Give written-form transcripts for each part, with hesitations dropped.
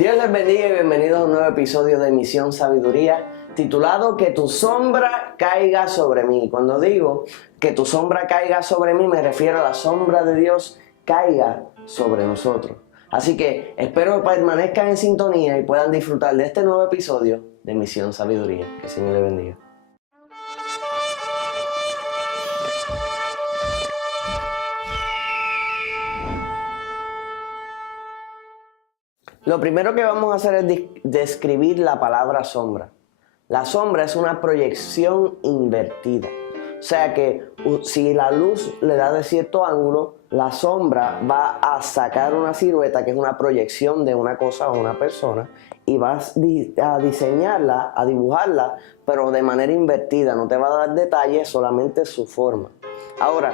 Dios les bendiga y bienvenidos a un nuevo episodio de Misión Sabiduría, titulado Que tu sombra caiga sobre mí. Cuando digo que tu sombra caiga sobre mí, me refiero a la sombra de Dios caiga sobre nosotros. Así que espero que permanezcan en sintonía y puedan disfrutar de este nuevo episodio de Misión Sabiduría. Que el Señor les bendiga. Lo primero que vamos a hacer es describir la palabra sombra. La sombra es una proyección invertida. O sea que si la luz le da de cierto ángulo, la sombra va a sacar una silueta que es una proyección de una cosa o una persona y vas a diseñarla, a dibujarla, pero de manera invertida. No te va a dar detalles, solamente su forma. Ahora,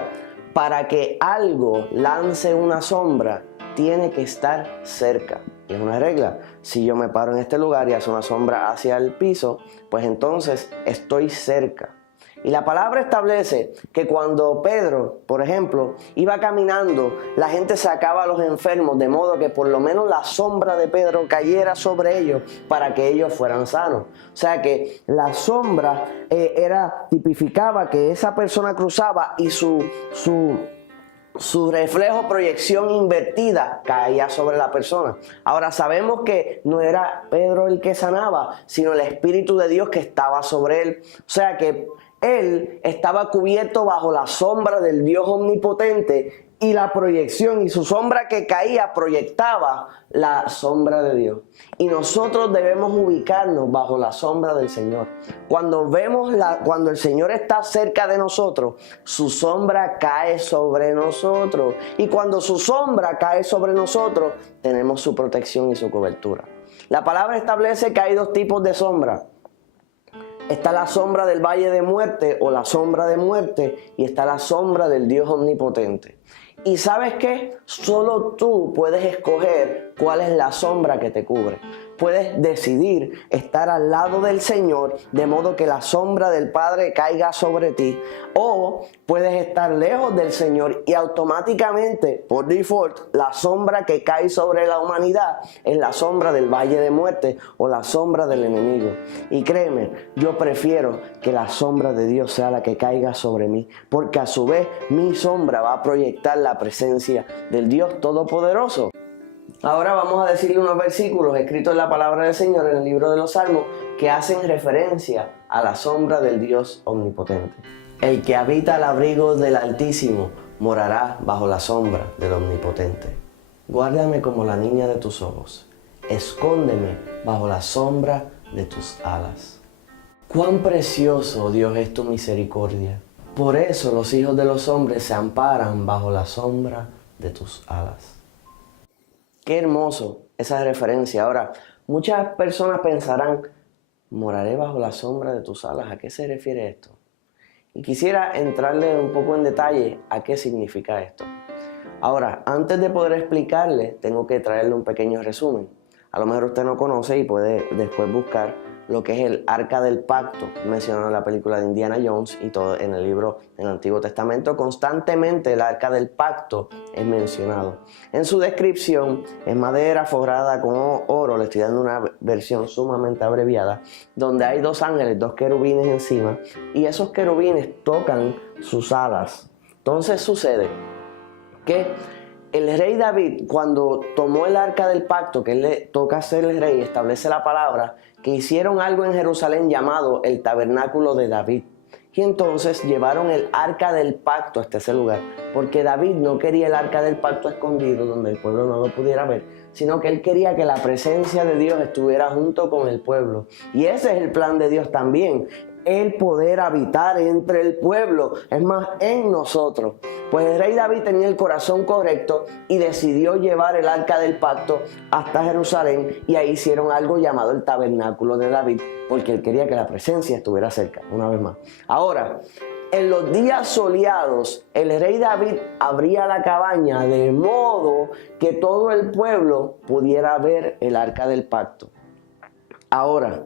para que algo lance una sombra, tiene que estar cerca. Y es una regla. Si yo me paro en este lugar y hace una sombra hacia el piso, pues entonces estoy cerca. Y la palabra establece que cuando Pedro, por ejemplo, iba caminando, la gente sacaba a los enfermos, de modo que por lo menos la sombra de Pedro cayera sobre ellos para que ellos fueran sanos. O sea que la sombra tipificaba que esa persona cruzaba y su reflejo, proyección invertida, caía sobre la persona. Ahora sabemos que no era Pedro el que sanaba, sino el Espíritu de Dios que estaba sobre él. O sea que él estaba cubierto bajo la sombra del Dios omnipotente y la proyección y su sombra que caía proyectaba la sombra de Dios. Y nosotros debemos ubicarnos bajo la sombra del Señor. Cuando el Señor está cerca de nosotros, su sombra cae sobre nosotros. Y cuando su sombra cae sobre nosotros, tenemos su protección y su cobertura. La palabra establece que hay dos tipos de sombra. Está la sombra del valle de muerte o la sombra de muerte y está la sombra del Dios omnipotente. Y ¿sabes qué? Solo tú puedes escoger cuál es la sombra que te cubre. Puedes decidir estar al lado del Señor de modo que la sombra del Padre caiga sobre ti, o puedes estar lejos del Señor y automáticamente, por default, la sombra que cae sobre la humanidad es la sombra del valle de muerte o la sombra del enemigo. Y créeme, yo prefiero que la sombra de Dios sea la que caiga sobre mí, porque a su vez mi sombra va a proyectar la presencia del Dios Todopoderoso. Ahora vamos a decirle unos versículos escritos en la palabra del Señor en el libro de los Salmos que hacen referencia a la sombra del Dios omnipotente. El que habita al abrigo del Altísimo morará bajo la sombra del Omnipotente. Guárdame como la niña de tus ojos, escóndeme bajo la sombra de tus alas. Cuán precioso, Dios, es tu misericordia. Por eso los hijos de los hombres se amparan bajo la sombra de tus alas. Qué hermoso esa referencia. Ahora, muchas personas pensarán, moraré bajo la sombra de tus alas. ¿A qué se refiere esto? Y quisiera entrarle un poco en detalle a qué significa esto. Ahora, antes de poder explicarle, tengo que traerle un pequeño resumen. A lo mejor usted no conoce y puede después buscar lo que es el Arca del Pacto, mencionado en la película de Indiana Jones y todo en el libro del Antiguo Testamento. Constantemente el Arca del Pacto es mencionado. En su descripción es madera forrada con oro, le estoy dando una versión sumamente abreviada, donde hay dos ángeles, dos querubines encima, y esos querubines tocan sus alas. Entonces sucede que el rey David, cuando tomó el Arca del Pacto, que él le toca ser el rey, establece la palabra, que hicieron algo en Jerusalén llamado el Tabernáculo de David. Y entonces llevaron el Arca del Pacto hasta ese lugar, porque David no quería el Arca del Pacto escondido donde el pueblo no lo pudiera ver, sino que él quería que la presencia de Dios estuviera junto con el pueblo. Y ese es el plan de Dios también, el poder habitar entre el pueblo, es más, en nosotros. Pues el rey David tenía el corazón correcto y decidió llevar el Arca del Pacto hasta Jerusalén, y ahí hicieron algo llamado el Tabernáculo de David, porque él quería que la presencia estuviera cerca, una vez más. Ahora, en los días soleados, el rey David abría la cabaña de modo que todo el pueblo pudiera ver el Arca del Pacto. Ahora,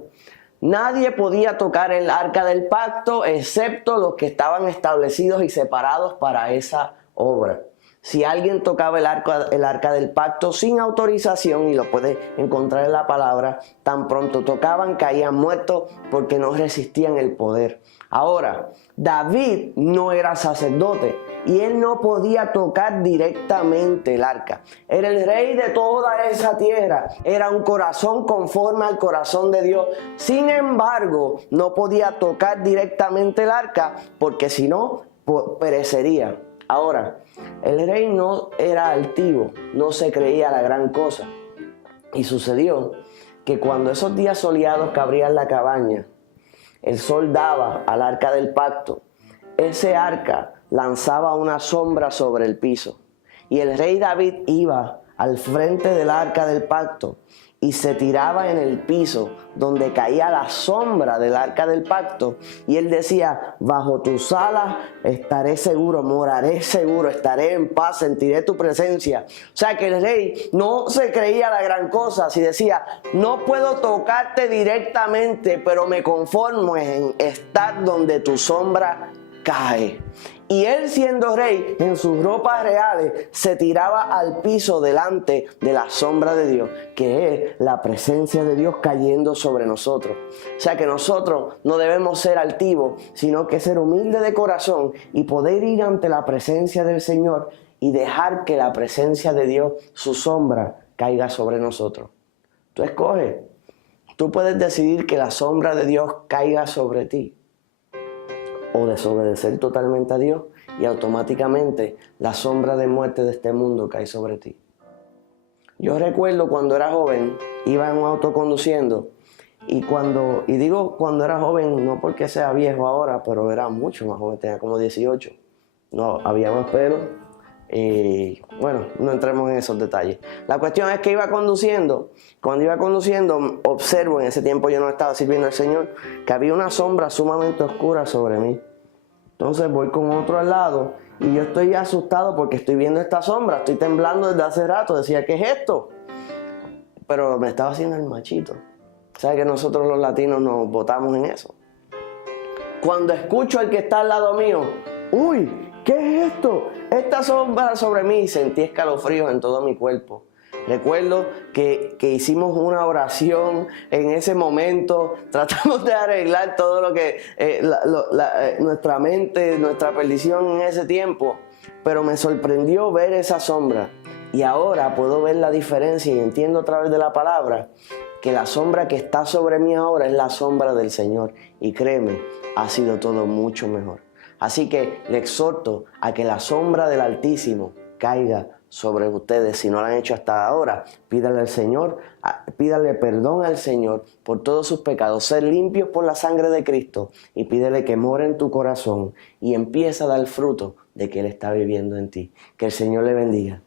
nadie podía tocar el Arca del Pacto excepto los que estaban establecidos y separados para esa obra. Si alguien tocaba el arca del pacto sin autorización, y lo puedes encontrar en la palabra, tan pronto tocaban caían muertos porque no resistían el poder. Ahora, David no era sacerdote y él no podía tocar directamente el arca. Era el rey de toda esa tierra. Era un corazón conforme al corazón de Dios. Sin embargo, no podía tocar directamente el arca porque si no, perecería. Ahora, el rey no era altivo, no se creía la gran cosa. Y sucedió que cuando esos días soleados que abrían la cabaña, el sol daba al arca del pacto, ese arca lanzaba una sombra sobre el piso. Y el rey David iba al frente del arca del pacto y se tiraba en el piso donde caía la sombra del arca del pacto. Y él decía, bajo tus alas estaré seguro, moraré seguro, estaré en paz, sentiré tu presencia. O sea que el rey no se creía la gran cosa. Si decía, no puedo tocarte directamente, pero me conformo en estar donde tu sombra cae. Y él, siendo rey, en sus ropas reales, se tiraba al piso delante de la sombra de Dios, que es la presencia de Dios cayendo sobre nosotros. O sea que nosotros no debemos ser altivos, sino que ser humildes de corazón y poder ir ante la presencia del Señor y dejar que la presencia de Dios, su sombra, caiga sobre nosotros. Tú escoges. Tú puedes decidir que la sombra de Dios caiga sobre ti, o desobedecer totalmente a Dios y automáticamente la sombra de muerte de este mundo cae sobre ti. Yo recuerdo cuando era joven, iba en un auto conduciendo y digo cuando era joven no porque sea viejo ahora, pero era mucho más joven, tenía como 18. No, había más pelo y bueno, no entremos en esos detalles. La cuestión es que iba conduciendo. Cuando iba conduciendo, observo, en ese tiempo yo no estaba sirviendo al Señor, que había una sombra sumamente oscura sobre mí. Entonces voy con otro al lado y yo estoy asustado porque estoy viendo esta sombra, estoy temblando desde hace rato, decía, ¿qué es esto? Pero me estaba haciendo el machito. ¿Sabes que nosotros los latinos nos botamos en eso? Cuando escucho al que está al lado mío, ¡uy! ¿Qué es esto? Esta sombra sobre mí, sentí escalofríos en todo mi cuerpo. Recuerdo que hicimos una oración en ese momento, tratamos de arreglar todo lo que nuestra mente, nuestra perdición en ese tiempo, pero me sorprendió ver esa sombra y ahora puedo ver la diferencia y entiendo a través de la palabra que la sombra que está sobre mí ahora es la sombra del Señor y créeme, ha sido todo mucho mejor. Así que le exhorto a que la sombra del Altísimo caiga sobre ustedes. Si no lo han hecho hasta ahora, pídale al Señor, pídale perdón al Señor por todos sus pecados, ser limpios por la sangre de Cristo y pídele que more en tu corazón y empieza a dar fruto de que Él está viviendo en ti. Que el Señor le bendiga.